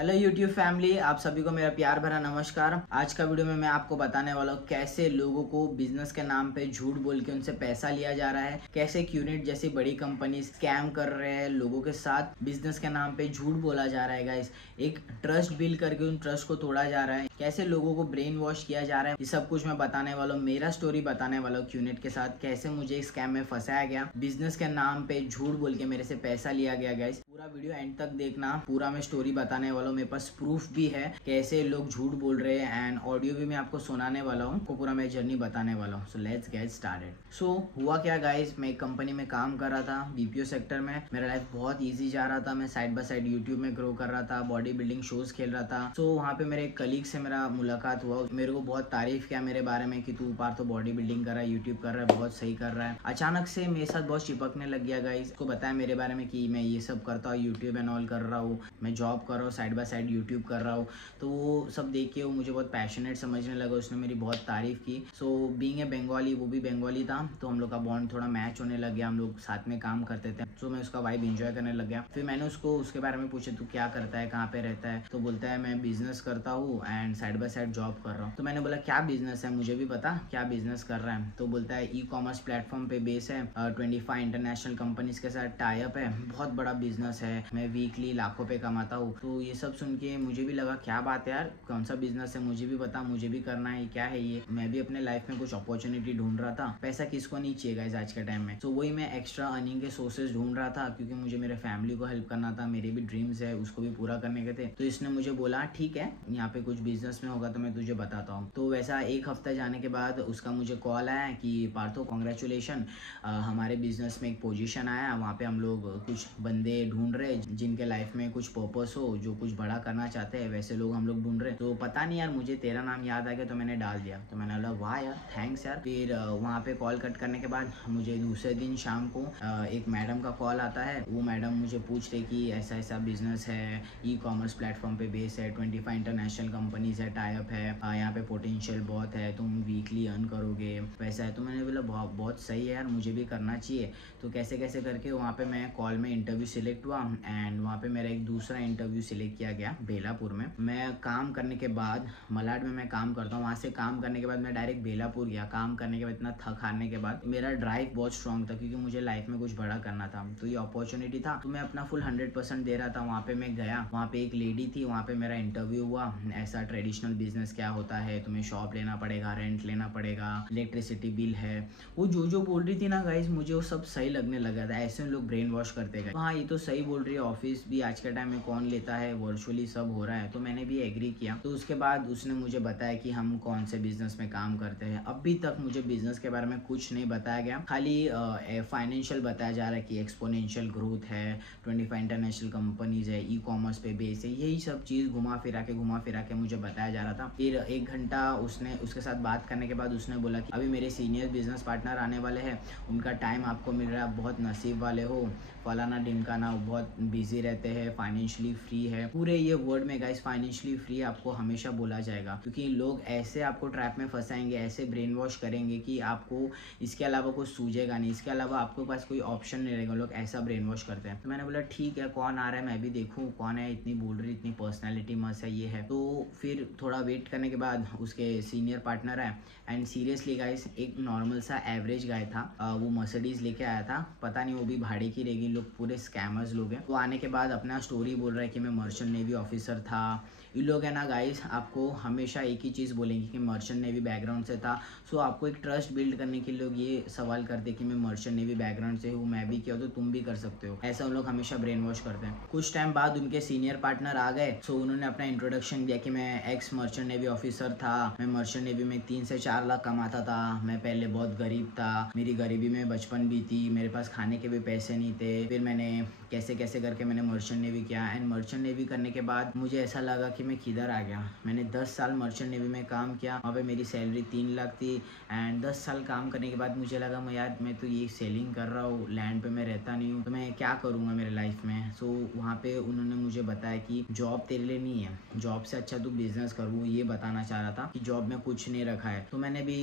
Hello YouTube family, आप सभी को मेरा प्यार भरा नमस्कार। आज का वीडियो में मैं आपको बताने वाला हूँ कैसे लोगों को बिजनेस के नाम पे झूठ बोल के उनसे पैसा लिया जा रहा है, कैसे क्यूनेट जैसी बड़ी कंपनी स्कैम कर रहे हैं लोगों के साथ, बिजनेस के नाम पे झूठ बोला जा रहा है गाइस, एक ट्रस्ट बिल्ड करके उन ट्रस्ट को तोड़ा जा रहा है, कैसे लोगों को ब्रेन वॉश किया जा रहा है। ये सब कुछ मैं बताने वाला हूँ, मेरा स्टोरी बताने वाला हूँ क्यूनेट के साथ, कैसे मुझे एक स्कैम में फंसाया गया, बिजनेस के नाम पे झूठ बोल के मेरे से पैसा लिया गया गाइस। पूरा वीडियो एंड तक देखना, पूरा मैं स्टोरी बताने वाला हूँ, मेरे पास प्रूफ भी है कैसे लोग झूठ बोल रहे हैं एंड ऑडियो भी मैं आपको सुनाने वाला हूँ, को पूरा मैं जर्नी बताने वाला हूँ। So let's get started. So हुआ क्या गाइस, मैं एक कंपनी में काम कर रहा था बीपीओ सेक्टर में। मेरा लाइफ बहुत इजी जा रहा था, मैं साइड बाय साइड यूट्यूब में ग्रो कर रहा था, बॉडी बिल्डिंग शोज खेल रहा था। सो वहाँ पे मेरे एक कलीग से मेरा मुलाकात हुआ, मेरे को बहुत तारीफ किया मेरे बारे में कि तू पार तो बॉडी बिल्डिंग कर रहा है, यूट्यूब कर रहा है, बहुत सही कर रहा है। अचानक से मेरे साथ बहुत चिपकने लग गया गाइस, को बताया मेरे बारे में कि मैं ये सब करता हूँ, यूट्यूब एंड ऑल कर रहा हूँ, मैं जॉब कर रहा हूँ, साइड बाय साइड यूट्यूब कर रहा हूँ। तो वो सब देख के वो मुझे बहुत पैशनेट समझने लगा, उसने मेरी बहुत तारीफ की। सो बीइंग ए बंगाली, वो भी बंगाली था, तो हम लोग का बॉन्ड थोड़ा मैच होने लग गया, हम लोग साथ में काम करते थे। सो मैं उसका वाइब एंजॉय करने लग गया। फिर मैंने उसको उसके बारे में पूछा, तू क्या करता है, कहाँ पे रहता है? तो बोलता है मैं बिजनेस करता हूँ and side by side job कर रहा हूँ। तो मैंने बोला क्या बिजनेस है, मुझे भी पता क्या बिजनेस कर रहा है। तो बोलता है ई कॉमर्स प्लेटफॉर्म पे बेस है, 25 इंटरनेशनल कंपनीज के साथ टाई अप है, बहुत बड़ा बिजनेस है, मैं वीकली लाखों पे कमाता हूँ। तो ये सब सुन के मुझे भी लगा क्या बात है यार, कौन सा बिजनेस है, मुझे भी बता, मुझे भी करना है, क्या है ये। मैं भी अपने लाइफ में कुछ अपॉर्चुनिटी ढूंढ रहा था, पैसा किसको नहीं चाहिए गाइस आज के टाइम में। तो वही मैं एक्स्ट्रा अर्निंग के सोर्सेज ढूंढ रहा था, क्योंकि मुझे मेरे फैमिली को हेल्प करना था, मेरे भी ड्रीम्स है उसको भी पूरा करने के थे। तो इसने मुझे बोला ठीक है, यहाँ पे कुछ बिजनेस में होगा तो मैं तुझे बताता हूँ। तो वैसा एक हफ्ता जाने के बाद उसका मुझे कॉल आया कि पार्थो कॉन्ग्रेचुलेशन, हमारे बिजनेस में एक पोजीशन आया, वहाँ पे हम लोग कुछ बंदे ढूंढ रहे जिनके लाइफ में कुछ पर्पस हो, जो कुछ बड़ा करना चाहते हैं, वैसे लोग हम लोग ढूंढ रहे। तो पता नहीं यार, मुझे तेरा नाम याद आ गया तो मैंने डाल दिया। तो मैंने बोला वाह यार, थैंक्स यार। फिर वहाँ पे कॉल कट करने के बाद मुझे दूसरे दिन शाम को एक मैडम का कॉल आता है। वो मैडम मुझे पूछ रहे कि ऐसा ऐसा बिजनेस है, ई कॉमर्स प्लेटफॉर्म पे बेस है, 25 इंटरनेशनल कंपनीज है, टाई अप है, यहाँ पे पोटेंशियल बहुत है, तुम वीकली अर्न करोगे, वैसा है। तो मैंने बोला बहुत सही है यार, मुझे भी करना चाहिए। तो कैसे कैसे करके वहाँ पे मैं कॉल में इंटरव्यू सिलेक्ट हुआ एंड वहाँ पे मेरा एक दूसरा इंटरव्यू सिलेक्ट किया गया बेलापुर में। मैं काम करने के बाद, मलाड में मैं काम करता हूँ, वहाँ से काम करने के बाद मैं डायरेक्ट बेलापुर गया। काम करने के बाद इतना थक हारने के बाद मेरा ड्राइव बहुत स्ट्रांग था, क्योंकि मुझे लाइफ में कुछ बड़ा करना था। तो ये अपॉर्चुनिटी था, तो मैं अपना फुल 100% दे रहा था। वहाँ पे मैं गया, वहाँ पे एक लेडी थी, वहाँ पे मेरा इंटरव्यू हुआ। ऐसा ट्रेडिशनल बिजनेस क्या होता है, तुम्हें शॉप लेना पड़ेगा, रेंट लेना पड़ेगा, इलेक्ट्रिसिटी बिल है, वो जो बोल रही थी ना गाइस, मुझे वो सब सही लगने लगा था। ऐसे लोग ब्रेन वॉश करते गए, हाँ ये तो सही बोल रही है, ऑफिस भी आज के टाइम में कौन लेता है, वर्चुअली सब हो रहा है। तो मैंने भी एग्री किया। तो उसके बाद उसने मुझे बताया कि हम कौन से बिजनेस में काम करते हैं। अभी तक मुझे बिजनेस के बारे में कुछ नहीं बताया गया, खाली फाइनेंशियल बताया जा रहा है कि एक्सपोनेंशियल ग्रोथ है, 25 इंटरनेशनल कंपनीज है, ई कॉमर्स पे बेस है, यही सब चीज़ घुमा फिरा के मुझे बताया जा रहा था। फिर 1 घंटा उसके साथ बात करने के बाद उसने बोला कि अभी मेरे सीनियर बिजनेस पार्टनर आने वाले हैं, उनका टाइम आपको मिल रहा है, बहुत नसीब वाले हो, फलाना ढिमकाना, बहुत बिजी रहते हैं, फाइनेंशियली फ्री है। पूरे ये वर्ड में गाइस फाइनेंशियली फ्री आपको हमेशा बोला जाएगा, क्योंकि लोग ऐसे आपको ट्रैप में फंसाएंगे, ऐसे ब्रेन वॉश करेंगे कि आपको इसके अलावा कुछ सूझेगा नहीं, इसके अलावा आपके पास कोई ऑप्शन नहीं रहेगा। लोग ऐसा ब्रेन वॉश करते हैं। तो मैंने बोला ठीक है, कौन आ रहा है मैं भी देखूँ, कौन है, इतनी बोल रही, इतनी पर्सनैलिटी मस्त है, ये है। तो फिर थोड़ा वेट करने के बाद उसके सीनियर पार्टनर आए एंड सीरियसली गाइस एक नॉर्मल सा एवरेज गाय था, वो मर्सिडीज लेके आया था, पता नहीं वो भी भाड़े की रहेगी, लोग पूरे स्कैमर्स लोग हैं। वो आने के बाद अपना स्टोरी बोल रहा है कि मैं मर्चेंट नेवी ऑफिसर था। ये लोग है ना गाइस, आपको हमेशा एक ही चीज़ बोलेंगे कि मर्चेंट नेवी बैकग्राउंड से था। सो आपको एक ट्रस्ट बिल्ड करने के लिए लोग ये सवाल करते कि मैं मर्चेंट नेवी बैकग्राउंड से हूँ, मैं भी किया तो तुम भी कर सकते हो, ऐसा उन लोग हमेशा ब्रेन वॉश करते हैं। कुछ टाइम बाद उनके सीनियर पार्टनर आ गए। सो उन्होंने अपना इंट्रोडक्शन दिया कि मैं एक्स मर्चेंट नेवी ऑफिसर था, मैं मर्चेंट नेवी में 3 से 4 लाख कमाता था, मैं पहले बहुत गरीब था, मेरी गरीबी में बचपन भी थी, मेरे पास खाने के भी पैसे नहीं थे। फिर मैंने कैसे कैसे करके मैंने मर्चेंट नेवी किया एंड मर्चेंट नेवी करने के बाद मुझे ऐसा लगा कि मैं किधर आ गया। मैंने 10 साल मर्चेंट नेवी में काम किया, वहाँ पे मेरी सैलरी 3 लाख थी एंड 10 साल काम करने के बाद मुझे लगा मैं तो ये सेलिंग कर रहा हूँ, लैंड पे मैं रहता नहीं हूँ, तो मैं क्या करूँगा मेरे लाइफ में। सो वहाँ पे उन्होंने मुझे बताया कि जॉब तेरे लिए नहीं है, जॉब से अच्छा तू बिजनेस कर। वो ये बताना चाह रहा था कि जॉब में कुछ नहीं रखा है। तो मैंने भी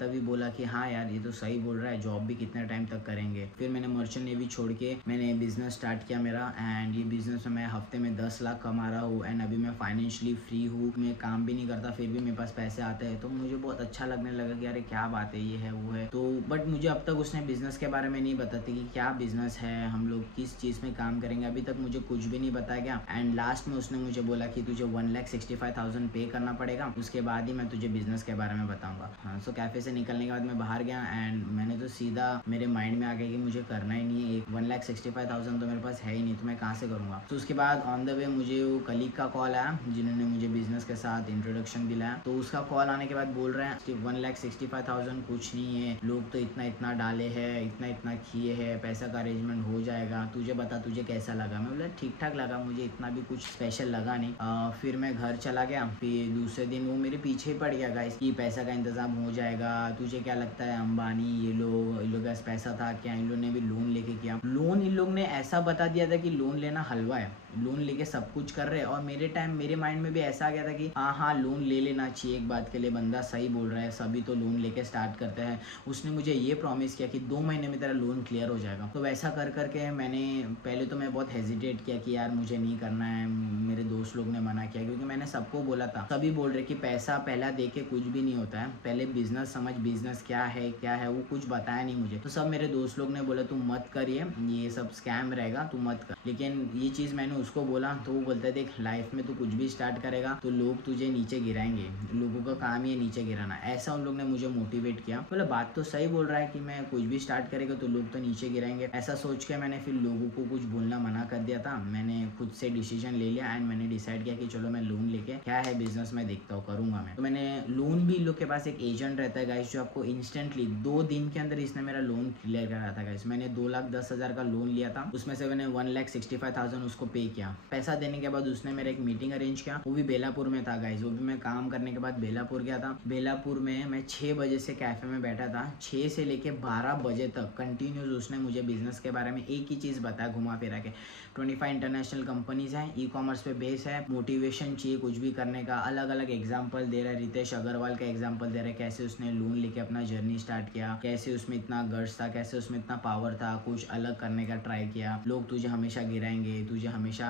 तभी बोला कि हाँ यार ये तो सही बोल रहा है, जॉब भी कितने टाइम तक करेंगे। फिर मैंने मर्चेंट नेवी छोड़ के मैंने बिजनेस स्टार्ट किया मेरा, एंड ये बिजनेस में मैं हफ्ते में 10 लाख कमा रहा हूँ, एंड अभी मैं फाइनेंशियली फ्री हूँ, मैं काम भी नहीं करता फिर भी मेरे पास पैसे आते हैं। तो मुझे बहुत अच्छा लगने लगा कि अरे क्या बात है, ये है वो है। तो बट मुझे अब तक उसने बिजनेस के बारे में नहीं बताती कि क्या बिजनेस है, हम लोग किस चीज़ में काम करेंगे, अभी तक मुझे कुछ भी नहीं बताया गया। एंड लास्ट में उसने मुझे बोला कि तुझे 1,65,000 पे करना पड़ेगा, उसके बाद ही मैं तुझे बिजनेस के बारे में बताऊंगा। हाँ, सो कैफे से निकलने के बाद मैं बाहर गया, एंड मैंने तो सीधा मेरे माइंड में आ गया कि मुझे करना ही नहीं है, एक 1,65,000 तो मेरे पास है ही नहीं, तो मैं कहाँ से करूँगा। तो उसके बाद ऑन द वे मुझे वो कलीग का कॉल आया जिन्होंने मुझे बिजनेस के साथ इंट्रोडक्शन दिलाया। तो उसका कॉल आने के बाद बोल रहे हैं कि 1,65,000 कुछ नहीं है, लोग तो इतना इतना डाले हैं, इतना इतना किए हैं, पैसा का अरेंजमेंट हो जाएगा, तुझे बता तुझे कैसा लगा। मैं बोला ठीक ठाक लगा, मुझे इतना भी कुछ स्पेशल लगा नहीं। फिर मैं घर चला गया, फिर दूसरे दिन वो मेरे पीछे ही पड़ गया गाइस कि पैसा का इंतजाम हो जाएगा, तुझे क्या लगता है अंबानी ये लोग के पास पैसा था क्या, इन लोगों ने भी लोन लेके किया। लोन इन लोग ने ऐसा बता दिया था कि लोन लेना हलवा है, लोन लेके सब कुछ कर रहे हैं। और मेरे माइंड में भी ऐसा आ गया था कि हाँ लोन ले लेना चाहिए, एक बात के लिए बंदा सही बोल रहा है, सभी तो लोन लेके स्टार्ट करते हैं। उसने मुझे ये प्रॉमिस किया कि 2 महीने में तेरा लोन क्लियर हो जाएगा। तो वैसा कर करके मैंने पहले तो मैं बहुत हेजिटेट किया कि यार मुझे नहीं करना है, मेरे दोस्त लोग ने मना किया, क्योंकि मैंने सबको बोला था, सभी बोल रहे कि पैसा पहला दे के कुछ भी नहीं होता है, पहले बिजनेस समझ, बिजनेस क्या है वो कुछ बताया नहीं मुझे। तो सब मेरे दोस्त लोग ने बोला तू मत कर, ये सब स्कैम रहेगा, तू मत कर। लेकिन ये चीज़ मैंने उसको बोला तो वो बोलता है देख लाइफ में तू कुछ भी स्टार्ट करेगा तो लोग तुझे नीचे गिराएंगे, लोगों का काम ही है नीचे गिराना। ऐसा उन लोग ने मुझे मोटिवेट किया, बोला बात तो सही बोल रहा है कि मैं कुछ भी स्टार्ट करेगा तो लोग तो नीचे गिराएंगे। ऐसा सोच के मैंने फिर लोगों को कुछ बोलना मना कर दिया था, मैंने खुद से डिसीजन ले लिया, एंड मैंने डिसाइड किया कि चलो मैं लोन लेके क्या है बिजनेस में देखता हूँ, करूंगा मैं। तो मैंने लोन भी, इन लोग के पास एक एजेंट रहता है गाइस जो आपको इंस्टेंटली 2 दिन के अंदर इसने मेरा लोन क्लियर करा था गाइस। मैंने 2,10,000 का लोन लिया था, उसमें से मैंने 1,65,000 उसको पे किया। पैसा देने के बाद उसने मेरा एक मीटिंग अरेंज किया, वो भी बेलापुर में था गाइस। वो भी मैं काम करने के बाद बेलापुर गया था। बेलापुर में मैं 6 बजे से कैफे में बैठा था, 6 से लेके 12 बजे तक कंटिन्यूस उसने मुझे बिजनेस के बारे में एक ही चीज़ बताया घुमा फिरा के। 25 इंटरनेशनल कंपनीज हैं, ई-कॉमर्स पे बेस है, मोटिवेशन चाहिए कुछ भी करने का, अलग अलग एग्जाम्पल दे रहा है। रितेश अग्रवाल का एग्जाम्पल दे रहा है, कैसे उसने लोन लेके अपना जर्नी स्टार्ट किया, कैसे उसमें इतना गट्स था, कैसे उसमें इतना पावर था, कुछ अलग करने का ट्राई किया। लोग तुझे हमेशा गिराएंगे, तुझे हमेशा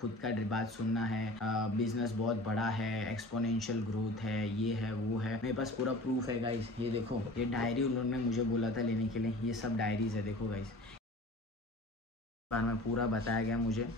खुद का बात सुनना है, बिजनेस बहुत बड़ा है, एक्सपोनेंशियल ग्रोथ है, ये है वो है। मेरे पास पूरा प्रूफ है गाइस, ये देखो, ये डायरी उन लोगों ने मुझे बोला था लेने के लिए, ये सब डायरीज है, देखो गाइस, बार में पूरा बताया गया मुझे।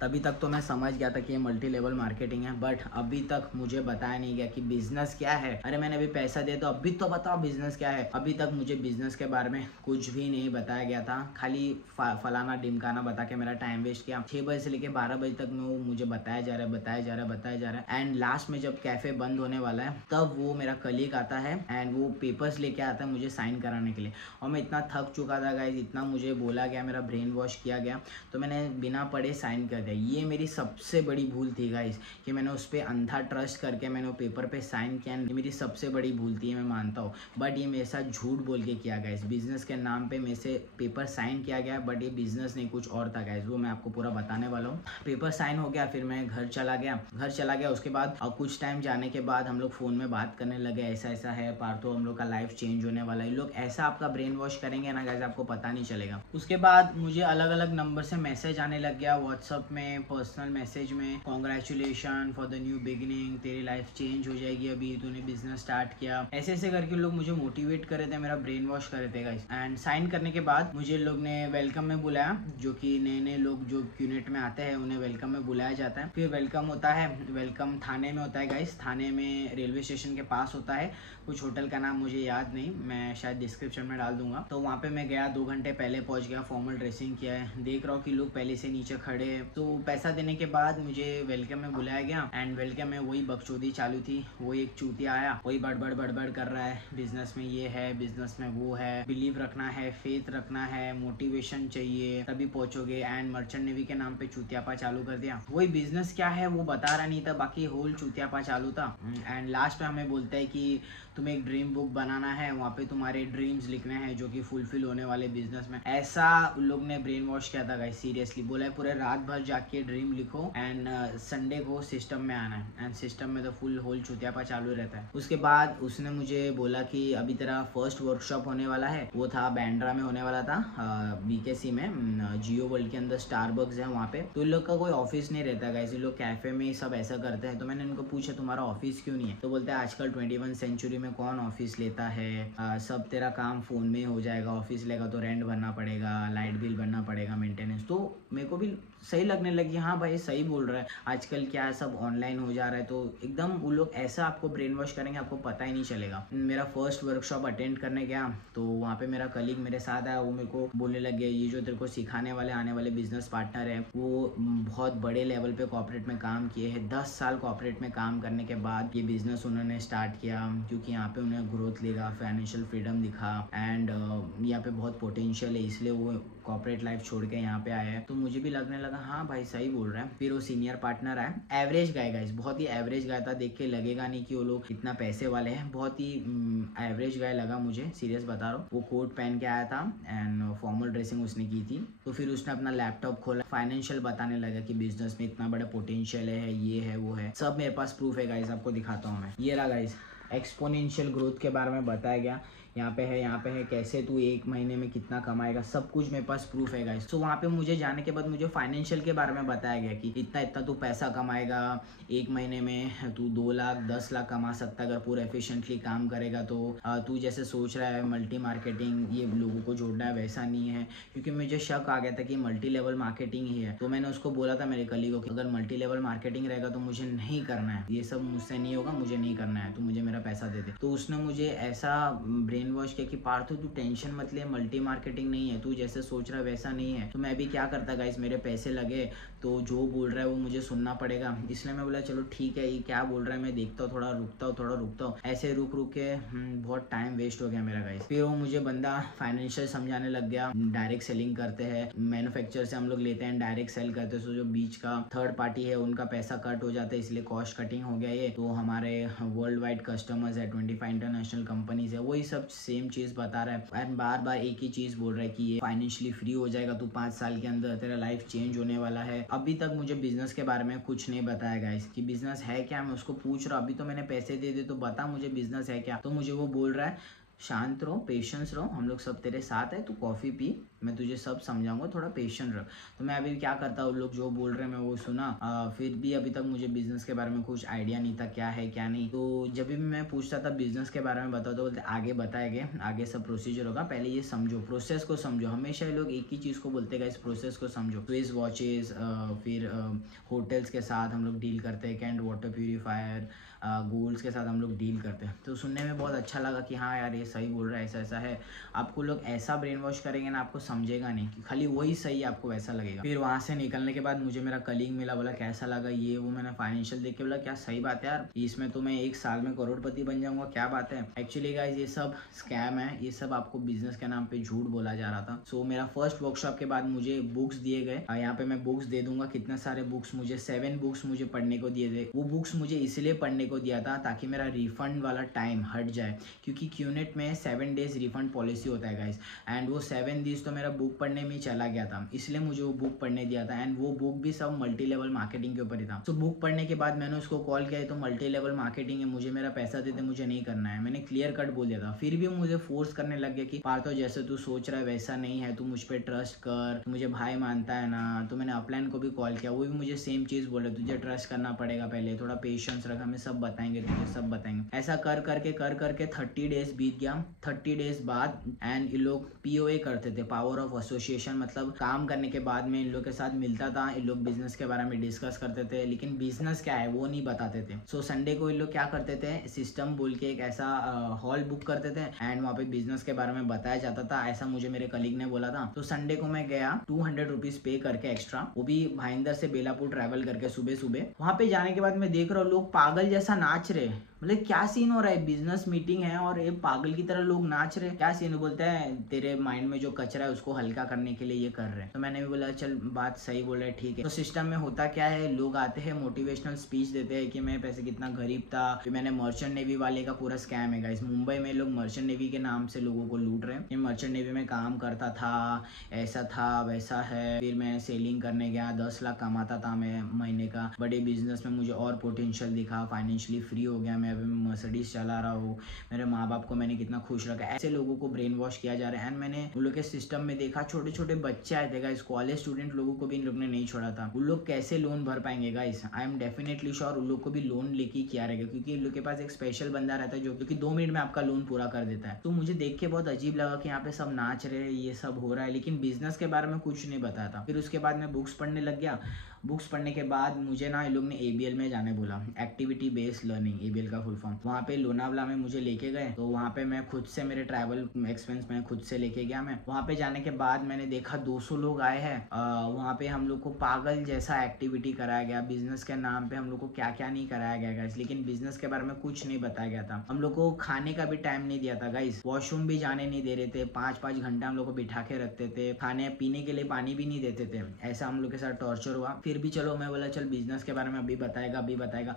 तभी तक तो मैं समझ गया था कि ये मल्टी लेवल मार्केटिंग है, बट अभी तक मुझे बताया नहीं गया कि बिजनेस क्या है। अरे मैंने अभी पैसा दिया तो अभी तो बताओ बिजनेस क्या है। अभी तक मुझे बिजनेस के बारे में कुछ भी नहीं बताया गया था, खाली फलाना डिमकाना बता के मेरा टाइम वेस्ट किया। 6 बजे से लेके 12 बजे तक में वो मुझे बताया जा रहा है। एंड लास्ट में जब कैफे बंद होने वाला है तब वो मेरा कलीग आता है एंड वो पेपर्स लेके आता है मुझे साइन कराने के लिए। और मैं इतना थक चुका था गाइस, इतना मुझे बोला गया, मेरा ब्रेन वॉश किया गया, तो मैंने बिना पढ़े साइन कर दिया। ये मेरी सबसे बड़ी भूल थी गाइस कि मैंने उस पर अंधा ट्रस्ट करके मैंने वो पेपर पे साइन किया। ये मेरी सबसे बड़ी भूल थी, मैं मानता हूँ, बट ये मेरे साथ झूठ बोल के किया गाइस। बिजनेस के नाम पे मेरे से पेपर साइन किया गया, बट ये बिजनेस नहीं कुछ और था गाइस, वो मैं आपको पूरा बताने वाला हूँ। पेपर साइन हो गया, फिर मैं घर चला गया। उसके बाद कुछ टाइम जाने के बाद हम लोग फोन में बात करने लगे, ऐसा ऐसा है पार्थो, हम लोग का लाइफ चेंज होने वाला है। लोग ऐसा आपका ब्रेन वॉश करेंगे ना गाइस, आपको पता नहीं चलेगा। उसके बाद मुझे अलग अलग नंबर से मैसेज आने लग गया, व्हाट्सअप में, पर्सनल मैसेज में, congratulation for the new beginning, तेरी लाइफ चेंज हो जाएगी अभी तूने बिजनेस स्टार्ट किया। ऐसे ऐसे करके लोग मुझे मोटिवेट कर रहे थे, मेरा ब्रेन वॉश कर रहे थे गाइस। एंड साइन करने के बाद मुझे लोग ने वेलकम में बुलाया, जो कि नए नए लोग जो क्यूनेट में आते हैं उन्हें वेलकम में बुलाया जाता है। फिर वेलकम होता है, वेलकम थाने में होता है गाइस, थाने में रेलवे स्टेशन के पास होता है, कुछ होटल का नाम मुझे याद नहीं, मैं शायद डिस्क्रिप्शन में डाल दूंगा। तो वहाँ पे मैं गया, 2 घंटे पहले पहुँच गया, फॉर्मल ड्रेसिंग किया है, देख रहा हूँ कि लोग पहले से नीचे खड़े हैं। तो पैसा देने के बाद मुझे वेलकम में बुलाया गया, एंड वेलकम में वही बकचोदी चालू थी। वही एक चूतिया आया, वही बड़बड़ कर रहा है, बिजनेस में ये है, बिजनेस में वो है, बिलीव रखना है, फेथ रखना है, मोटिवेशन चाहिए तभी पहुंचोगे। एंड मर्चेंट नेवी के नाम पे चूतियापा चालू कर दिया। वही बिजनेस क्या है वो बता रहा नहीं था, बाकी होल चूतियापा चालू था। एंड लास्ट में हमें बोलता है कि तुम्हें एक ड्रीम बुक बनाना है, वहाँ पे तुम्हारे ड्रीम्स लिखने हैं जो कि फुलफिल होने वाले बिजनेस में। ऐसा उन लोग ने ब्रेन वॉश किया था गाइस, सीरियसली बोला है पूरे रात भर जाके ड्रीम लिखो एंड संडे को सिस्टम में आना है। एंड सिस्टम में तो फुल होल चुतियापा चालू रहता है। उसके बाद उसने मुझे बोला कि अभी तेरा फर्स्ट वर्कशॉप होने वाला है, वो था बैंड्रा में होने वाला था, BKC में, जियो वर्ल्ड के अंदर स्टारबक्स है वहाँ पे। तो इन लोग का कोई ऑफिस नहीं रहता गाइस, इन लोग कैफे में सब ऐसा करते हैं। तो मैंने इनको पूछा तुम्हारा ऑफिस क्यों नहीं है? तो बोलते हैं आजकल 21 सेंचुरी में कौन ऑफिस लेता है, सब तेरा काम फोन में हो जाएगा, ऑफिस लेगा तो रेंट भरना पड़ेगा, लाइट बिल भरना पड़ेगा, मेंटेनेंस। तो मेरे को भी सही लगने लगी, हाँ भाई सही बोल रहा है, आजकल क्या है सब ऑनलाइन हो जा रहा है। तो एकदम वो लोग ऐसा आपको ब्रेन वॉश करेंगे, आपको पता ही नहीं चलेगा। मेरा फर्स्ट वर्कशॉप अटेंड करने गया तो वहाँ पे मेरा कलीग मेरे साथ आया, वो मेरे को बोलने लग गया ये जो तेरे को सिखाने वाले आने वाले बिजनेस पार्टनर है वो बहुत बड़े लेवल पे कॉर्पोरेट में काम किए हैं, 10 साल कॉर्पोरेट में काम करने के बाद ये बिजनेस उन्होंने स्टार्ट किया, क्योंकि यहाँ पे उन्हें ग्रोथ लेगा, फाइनेंशियल फ्रीडम दिखा एंड यहाँ पे बहुत पोटेंशियल है, इसलिए वो कॉर्पोरेट लाइफ छोड़ के यहाँ पे आया है। तो मुझे भी लगने लगा हाँ भाई सही बोल रहा है। फिर वो सीनियर पार्टनर आया, एवरेज गाय गाइस, बहुत ही एवरेज गाय था, देख के लगेगा नहीं कि वो लोग इतना पैसे वाले हैं, बहुत ही एवरेज गाय लगा मुझे, सीरियस बता रहा हूँ। वो कोट पहन के आया था एंड फॉर्मल ड्रेसिंग उसने की थी। तो फिर उसने अपना लैपटॉप खोला, फाइनेंशियल बताने लगा कि बिजनेस में इतना बड़ा पोटेंशियल है, ये है वो है, सब मेरे पास प्रूफ है गाइस, आपको दिखाता हूँ मैं। ये रहा गाइस, एक्सपोनेंशियल ग्रोथ के बारे में बताया गया, यहाँ पे है कैसे तू 1 महीने में कितना कमाएगा, सब कुछ मेरे पास प्रूफ है गाइस। तो वहाँ पे मुझे जाने के बाद मुझे फाइनेंशियल के बारे में बताया गया कि इतना इतना तू पैसा कमाएगा, 1 महीने में तू 2 लाख 10 लाख कमा सकता है अगर पूरा एफिशिएंटली काम करेगा। तो तू जैसे सोच रहा है मल्टी मार्केटिंग ये लोगों को जोड़ना है, वैसा नहीं है, क्योंकि मुझे शक आ गया था कि मल्टी लेवल मार्केटिंग ही है। तो मैंने उसको बोला था मेरे कलीग को कि अगर मल्टी लेवल मार्केटिंग रहेगा तो मुझे नहीं करना है, ये सब मुझसे नहीं होगा, मुझे नहीं करना है, तो मुझे मेरा पैसा दे दे। तो उसने मुझे ऐसा ब्रेन वॉश किया कि पार्थो तू टेंशन मत ले, मल्टी मार्केटिंग नहीं है, तू जैसे सोच रहा है वैसा नहीं है। तो मैं भी क्या करता गाइस, मेरे पैसे लगे तो जो बोल रहा है वो मुझे सुनना पड़ेगा, इसलिए मैं बोला चलो ठीक है ये क्या बोल रहा है मैं देखता हूँ, थोड़ा रुकता हूँ। ऐसे रुक के बहुत टाइम वेस्ट हो गया मेरा गाइस। फिर वो मुझे बंदा फाइनेंशियल समझाने लग गया, डायरेक्ट सेलिंग करते हैं, मैन्युफैक्चर से हम लोग लेते हैं, डायरेक्ट सेल करते हैं, तो जो बीच का थर्ड पार्टी है उनका पैसा कट हो जाता है, इसलिए कॉस्ट कटिंग हो गया ये। तो हमारे वर्ल्ड वाइड कस्टमर्स है, 25 इंटरनेशनल कंपनीज है, वही सब सेम चीज बता रहा है एंड बार बार एक ही चीज बोल रहा है कि ये फाइनेंशियली फ्री हो जाएगा, तू 5 साल के अंदर तेरा लाइफ चेंज होने वाला है। अभी तक मुझे बिजनेस के बारे में कुछ नहीं बताया गाइस कि बिजनेस है क्या, मैं उसको पूछ रहा हूँ अभी तो मैंने पैसे दे दे तो बता मुझे बिजनेस है क्या। तो मुझे वो बोल रहा है शांत रहो, पेशेंस रहो, हम लोग सब तेरे साथ है, तू कॉफी पी, मैं तुझे सब समझाऊंगा, थोड़ा पेशेंट रह। तो मैं अभी क्या करता हूँ, लोग जो बोल रहे हैं मैं वो सुना, फिर भी अभी तक मुझे बिजनेस के बारे में कुछ आइडिया नहीं था क्या है क्या नहीं। तो जब भी मैं पूछता था बिजनेस के बारे में बताओ तो बोलते आगे बताएंगे, आगे सब प्रोसीजर होगा, पहले ये समझो, प्रोसेस को समझो। हमेशा ये लोग एक ही चीज़ को बोलते हैं, इस प्रोसेस को समझो। स्विस वॉचेस, फिर होटल्स के साथ हम लोग डील करते हैं, कैंड वाटर प्यूरीफायर, गोल्ड्स के साथ हम लोग डील करते हैं। तो सुनने में बहुत अच्छा लगा कि हाँ यार ये सही बोल रहा है, ऐसा ऐसा है। आपको लोग ऐसा ब्रेन वॉश करेंगे ना, आपको समझेगा नहीं कि खाली वही सही है, आपको वैसा लगेगा। फिर वहाँ से निकलने के बाद मुझे मेरा कलीग मिला, बोला कैसा लगा ये वो, मैंने फाइनेंशियल देख के बोला क्या सही बात है यार, इसमें तो मैं 1 साल में करोड़पति बन जाऊंगा, क्या बात है। एक्चुअली गाइस ये सब स्कैम है, ये सब आपको बिजनेस के नाम पे झूठ बोला जा रहा था। सो मेरा फर्स्ट वर्कशॉप के बाद मुझे बुक्स दिए गए, यहाँ पे मैं बुक्स दे दूंगा, कितने सारे बुक्स, मुझे 7 बुक्स मुझे पढ़ने को दिए थे। वो बुक्स मुझे इसलिए पढ़ने को दिया था ताकि मेरा रिफंड वाला टाइम हट जाए, क्योंकि क्यूनेट में 7 डेज रिफंड पॉलिसी होता है गाइस, एंड वो 7 डेज तो मेरा बुक पढ़ने में चला गया था, इसलिए मुझे वो बुक पढ़ने दिया था। एंड वो बुक भी सब मल्टी लेवल मार्केटिंग के ऊपर ही था। तो बुक पढ़ने के बाद मैंने उसको कॉल किया तो मल्टी लेवल मार्केटिंग है, मुझे मेरा पैसा दे दे, मुझे नहीं करना है, मैंने क्लियर कट बोल दिया था। फिर भी मुझे फोर्स करने लग गया कि पार्थो जैसे तू सोच रहा है वैसा नहीं है, तू मुझ पर ट्रस्ट कर, तू मुझे भाई मानता है ना। तो मैंने अपलाइन को भी कॉल किया, वो भी मुझे सेम चीज बोले, तुझे ट्रस्ट करना पड़ेगा, पहले थोड़ा पेशेंस रख, हमें सब बताएंगे, तुझे सब बताएंगे। ऐसा कर करके 30 डेज बीत गया। 30 डेज बाद एंड इन लोग POA करते थे, पावर ऑफ एसोसिएशन, मतलब काम करने के बाद में इन लोग के साथ मिलता था, इन लोग बिजनेस के बारे में डिस्कस करते थे, लेकिन बिजनेस क्या है वो नहीं बताते थे। सो संडे को इन लोग क्या करते थे, सिस्टम बोल के एक ऐसा हॉल बुक करते थे एंड वहाँ पे बिजनेस के बारे में बताया जाता था, ऐसा मुझे मेरे कलीग ने बोला था। तो संडे को मैं गया 200 रुपीज पे करके एक्स्ट्रा, वो भी भाईंदर से बेलापुर ट्रैवल करके सुबह सुबह। वहाँ पे जाने के बाद मैं देख रहा हूँ लोग पागल जैसा नाच रहे, मतलब क्या सीन हो रहा है, बिजनेस मीटिंग है और ये पागल की तरह लोग नाच रहे, क्या सीन? बोलते हैं तेरे माइंड में जो कचरा है उसको हल्का करने के लिए ये कर रहे हैं। तो मैंने भी बोला चल बात सही बोल रहा है, ठीक है। तो सिस्टम में होता क्या है, लोग आते हैं मोटिवेशनल स्पीच देते हैं कि मैं पैसे कितना गरीब था, फिर मैंने मर्चेंट नेवी वाले का पूरा स्कैम है गाइस। मुंबई में लोग मर्चेंट नेवी के नाम से लोगों को लूट रहे हैं। मर्चेंट नेवी में काम करता था, ऐसा था वैसा है, फिर मैं सेलिंग करने गया, 10 लाख कमाता था मैं महीने का। बड़े बिजनेस में मुझे और पोटेंशियल दिखा, फाइनेंशियली फ्री हो गया मैं, अभी मैं मर्सिडीज चला रहा हूँ, मेरे माँ बाप को मैंने कितना खुश रखा। ऐसे लोगों को ब्रेन वॉश किया जा रहा है। एंड मैंने उन लोग के सिस्टम में देखा, छोटे छोटे बच्चे आए थे गाइस, कॉलेज स्टूडेंट लोगों को भी इन लोग ने नहीं छोड़ा था। उन लोग कैसे लोन भर पाएंगे guys? I am definitely sure उन लोग को भी लोन लेके किया रहेगा, क्योंकि इन लोग के पास एक स्पेशल बंदा रहता है जो कि 2 मिनट में आपका लोन पूरा कर देता है। तो मुझे देख के बहुत अजीब लगा कि यहाँ पे सब नाच रहे हैं, ये सब हो रहा है, लेकिन बिजनेस के बारे में कुछ नहीं बताया था। फिर उसके बाद मैं बुक्स पढ़ने लग गया। बुक्स पढ़ने के बाद मुझे ना इन लोग ने ABL में जाने बोला, एक्टिविटी बेस्ड लर्निंग, ABL का फुल फॉर्म। वहाँ पे लोनावला में मुझे लेके गए, तो वहाँ पे मैं खुद से, मेरे ट्रैवल एक्सपेंस मैं खुद से लेके गया। मैं वहाँ पे जाने के बाद मैंने देखा 200 लोग आए हैं। वहाँ पे हम लोग को पागल जैसा एक्टिविटी कराया गया, बिजनेस के नाम पे हम लोग को क्या क्या नहीं कराया गया गाइस, लेकिन बिजनेस के बारे में कुछ नहीं बताया गया था। हम लोग को खाने का भी टाइम नहीं दिया था गाइस, वॉशरूम भी जाने नहीं दे रहे थे, 5-5 घंटा हम लोग को बिठा के रखते थे, खाने पीने के लिए पानी भी नहीं देते थे। ऐसा हम लोग के साथ टॉर्चर हुआ। फिर भी चलो मैं बोला चल बिजनेस के बारे में अभी बताएगा।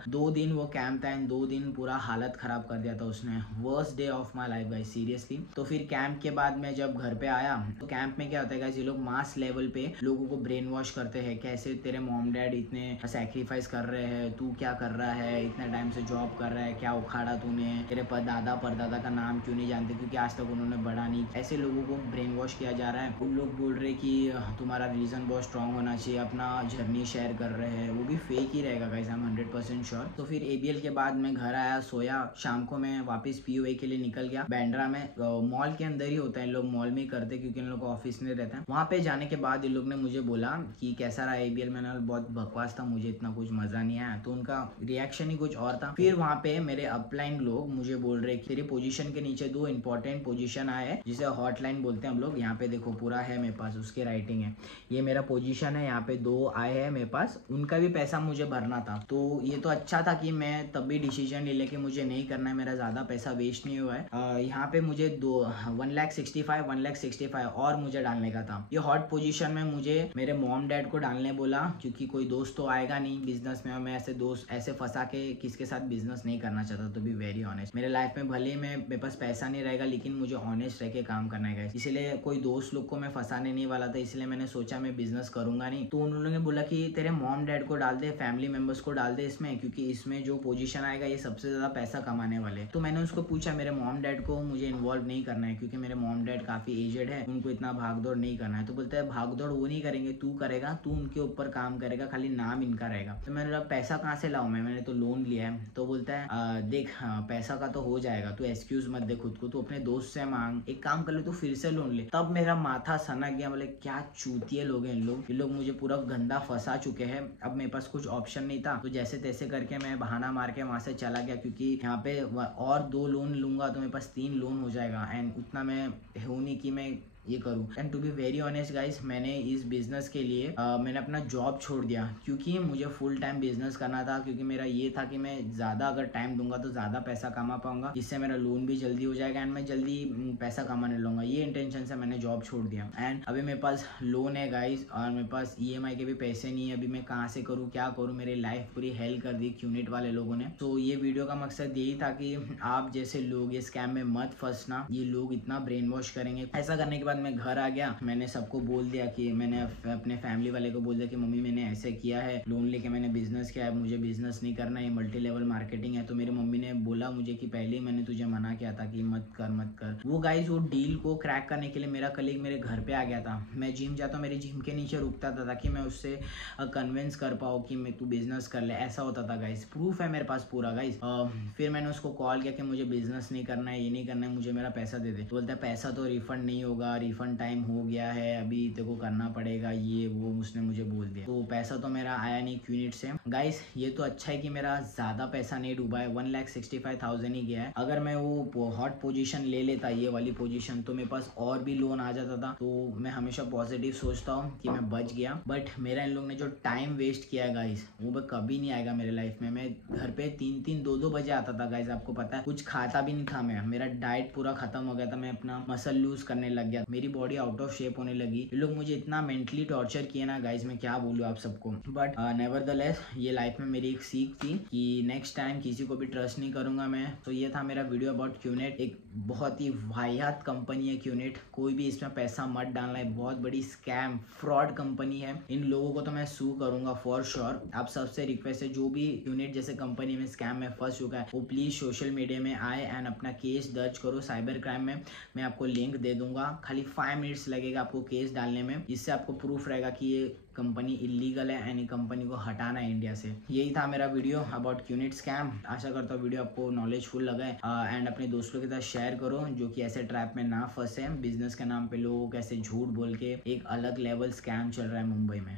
2 दिन वो कैंप था, 2 दिन पूरा हालत खराब कर दिया था उसने। Worst day of my life guys, seriously. तो फिर कैंप के बाद मैं जब घर पे आया, तो कैंप में क्या होता है गाइस, ये लोग मास लेवल पे लोगों को ब्रेन वॉश करते हैं, कैसे तेरे मॉम डैड इतने सैक्रिफाइस कर रहे हैं, तू क्या कर रहा है, इतना टाइम से जॉब कर रहा है, क्या उखाड़ा तूने, तेरे दादा परदादा का नाम क्यों नहीं जानते, क्योंकि आज तक उन्होंने बड़ा नहीं। ऐसे लोगों को ब्रेन वॉश किया जा रहा है। उन लोग बोल रहे कि तुम्हारा रीजन बहुत स्ट्रांग होना चाहिए, अपना जर्नी शेयर कर रहे हैं, वो भी फेक ही रहेगा गाइस, आई एम 100% श्योर। तो फिर ABL के बाद मैं घर आया, सोया, शाम को मैं वापस POA के लिए निकल गया बांद्रा में। मॉल के अंदर ही होता है, इन लोग मॉल में ही करते क्योंकि इन लोग का ऑफिस नहीं रहता है। वहाँ पे जाने के बाद इन लोग ने मुझे बोला कि कैसा रहा ABL। मैंने बहुत बकवास था, मुझे इतना कुछ मजा नहीं आया। तो उनका रिएक्शन ही कुछ और था। फिर वहाँ पे मेरे अपलाइन लोग मुझे बोल रहे कि तेरी पोजीशन के नीचे 2 इंपॉर्टेंट पोजीशन आए, जिसे हॉटलाइन बोलते हैं हम लोग। यहाँ पे देखो पूरा है मेरे पास, उसकी राइटिंग है, ये मेरा पोजीशन है, यहाँ पे 2 आए हैं मेरे पास, उनका भी पैसा मुझे भरना था। तो ये तो अच्छा था कि मैं तब भी डिसीजन ले लेके मुझे नहीं करना है, मेरा ज्यादा पैसा वेस्ट नहीं हुआ है। यहाँ पे मुझे 1,65,000 और मुझे डालने का था। ये हॉट पोजीशन में मुझे मेरे मॉम डैड को डालने बोला, क्योंकि कोई दोस्त तो आएगा नहीं बिजनेस में, मैं ऐसे दोस्त ऐसे फंसा के किसके साथ बिजनेस नहीं करना चाहता। तो बी वेरी ऑनेस्ट, मेरे लाइफ में भले मेरे पास पैसा नहीं रहेगा, लेकिन मुझे ऑनेस्ट रह के काम करना है। इसलिए कोई दोस्त लोग को मैं फंसाने नहीं वाला था, इसलिए मैंने सोचा मैं बिजनेस करूंगा नहीं। तो उन लोगों ने बोला कि तेरे मॉम डैड को डाल दे, फैमिली मेंबर्स को डाल दे इसमें, क्योंकि इसमें जो पोजीशन आएगा ये सबसे ज्यादा पैसा कमाने वाले। तो मैंने उसको पूछा, मेरे मॉम डैड को मुझे इन्वॉल्व नहीं करना है, क्योंकि मेरे मॉम डैड काफी एजेड है, उनको इतना भागदौड़ नहीं करना है। तो बोलता है भागदौड़ वो नहीं करेंगे, तू करेगा, तू उनके ऊपर काम करेगा, खाली नाम इनका रहेगा। तो मैंने बोला पैसा कहाँ से लाऊं, मैंने तो लोन लिया है। तो बोलता है देख पैसा का तो हो जाएगा, तू एक्सक्यूज मत दे खुद को, तू अपने दोस्त से मांग, एक काम कर ले तू फिर से लोन ले। तब मेरा माथा सनक गया, बोले क्या चूतिए लोग हैं इन लोग मुझे पूरा गंदा फंसा चुके हैं। अब मेरे पास कुछ ऑप्शन नहीं था, तो जैसे तैसे करके मैं बहाना मार के वहां से चला गया, क्योंकि यहाँ पे और 2 लोन लूंगा तो मेरे पास 3 लोन हो जाएगा, एंड उतना मैं हूँ नहीं कि मैं ये करूँ। And to be very honest guys, मैंने इस बिजनेस के लिए मैंने अपना जॉब छोड़ दिया, क्योंकि मुझे फुल टाइम बिजनेस करना था। क्योंकि मेरा ये था कि मैं ज्यादा अगर टाइम दूंगा तो ज्यादा पैसा कमा पाऊंगा, इससे मेरा लोन भी जल्दी हो जाएगा एंड मैं जल्दी पैसा कमाने लूंगा। ये इंटेंशन से मैंने जॉब छोड़ दिया। एंड अभी मेरे पास लोन है गाइस, और मेरे पास EMI के भी पैसे नहीं है। अभी मैं कहाँ से करूँ, क्या करूँ, मेरी लाइफ पूरी हेल्प कर दी क्यूनिट वाले लोगों ने। तो ये वीडियो का मकसद यही था कि आप जैसे लोग ये स्कैम में मत फंसना, ये लोग इतना ब्रेन वॉश करेंगे। ऐसा करने के बाद मैं घर आ गया, मैंने सबको बोल दिया कि मैंने अपने फैमिली वाले को बोल दिया कि मम्मी मैंने ऐसे किया है, लोन लेके मैंने बिजनेस किया है, मुझे बिजनेस नहीं करना है, मल्टी लेवल मार्केटिंग है। तो मेरी मम्मी ने बोला मुझे कि पहले ही मैंने तुझे मना किया था कि मत कर। वो गाइस वो डील को क्रैक करने के लिए मेरा कलीग मेरे घर पे आ गया था। मैं जिम जाता हूँ, मेरे जिम के नीचे रुकता था ताकि मैं उससे कन्विंस कर पाऊँ कि मैं तू बिजनेस कर ले, ऐसा होता था गाइस। प्रूफ है मेरे पास पूरा गाइस। फिर मैंने उसको कॉल किया कि मुझे बिजनेस नहीं करना है, ये नहीं करना है, मुझे मेरा पैसा दे दे। तो बोलता है पैसा तो रिफंड नहीं होगा, रिफंड टाइम हो गया है, अभी तेरे को करना पड़ेगा ये वो, उसने मुझे बोल दिया। तो पैसा तो मेरा आया नहीं क्यूनिट से। गाइस ये तो अच्छा है कि मेरा ज्यादा पैसा नहीं डूबा है, 1,65,000 ही गया है। अगर मैं वो हॉट पोजीशन ले लेता, ये वाली पोजीशन, तो मेरे पास और भी लोन आ जाता था। तो मैं हमेशा पॉजिटिव सोचता हूँ कि मैं बच गया, बट मेरा इन लोग ने जो टाइम वेस्ट किया है गाइस, वो कभी नहीं आएगा मेरे लाइफ में। मैं घर पे 3-3 2-2 बजे आता था गाइस, आपको पता है, कुछ खाता भी नहीं था मैं, मेरा डाइट पूरा खत्म हो गया था, मैं अपना मसल लूज करने लग गया, मेरी बॉडी आउट ऑफ शेप होने लगी। ये लोग मुझे इतना मेंटली टॉर्चर किए ना गाइस, मैं क्या बोलूँ आप सबको। बट नेवरदलेस ये लाइफ में मेरी एक सीख थी कि नेक्स्ट टाइम किसी को भी ट्रस्ट नहीं करूंगा मैं। तो ये था मेरा वीडियो अबाउट क्यूनेट। एक बहुत ही वाहियात कंपनी है क्यूनेट, कोई भी इसमें पैसा मत डालना है, बहुत बड़ी स्कैम फ्रॉड कंपनी है। इन लोगों को तो मैं सू करूंगा फॉर श्योर। आप सबसे रिक्वेस्ट है, जो भी क्यूनेट जैसे कंपनी में स्कैम में फंस चुका है, वो प्लीज सोशल मीडिया में आए एंड अपना केस दर्ज करो साइबर क्राइम में। मैं आपको लिंक दे दूंगा, खाली 5 मिनट्स लगेगा आपको केस डालने में। इससे आपको प्रूफ रहेगा कि ये कंपनी इलीगल है एंड कंपनी को हटाना है इंडिया से। यही था मेरा वीडियो अबाउट क्यूनेट स्कैम। आशा करता हूँ वीडियो आपको नॉलेजफुल लगा है एंड अपने दोस्तों के साथ शेयर करो जो कि ऐसे ट्रैप में ना फंसे। बिजनेस के नाम पे लोग ऐसे झूठ बोल के एक अलग लेवल स्कैम चल रहा है मुंबई में।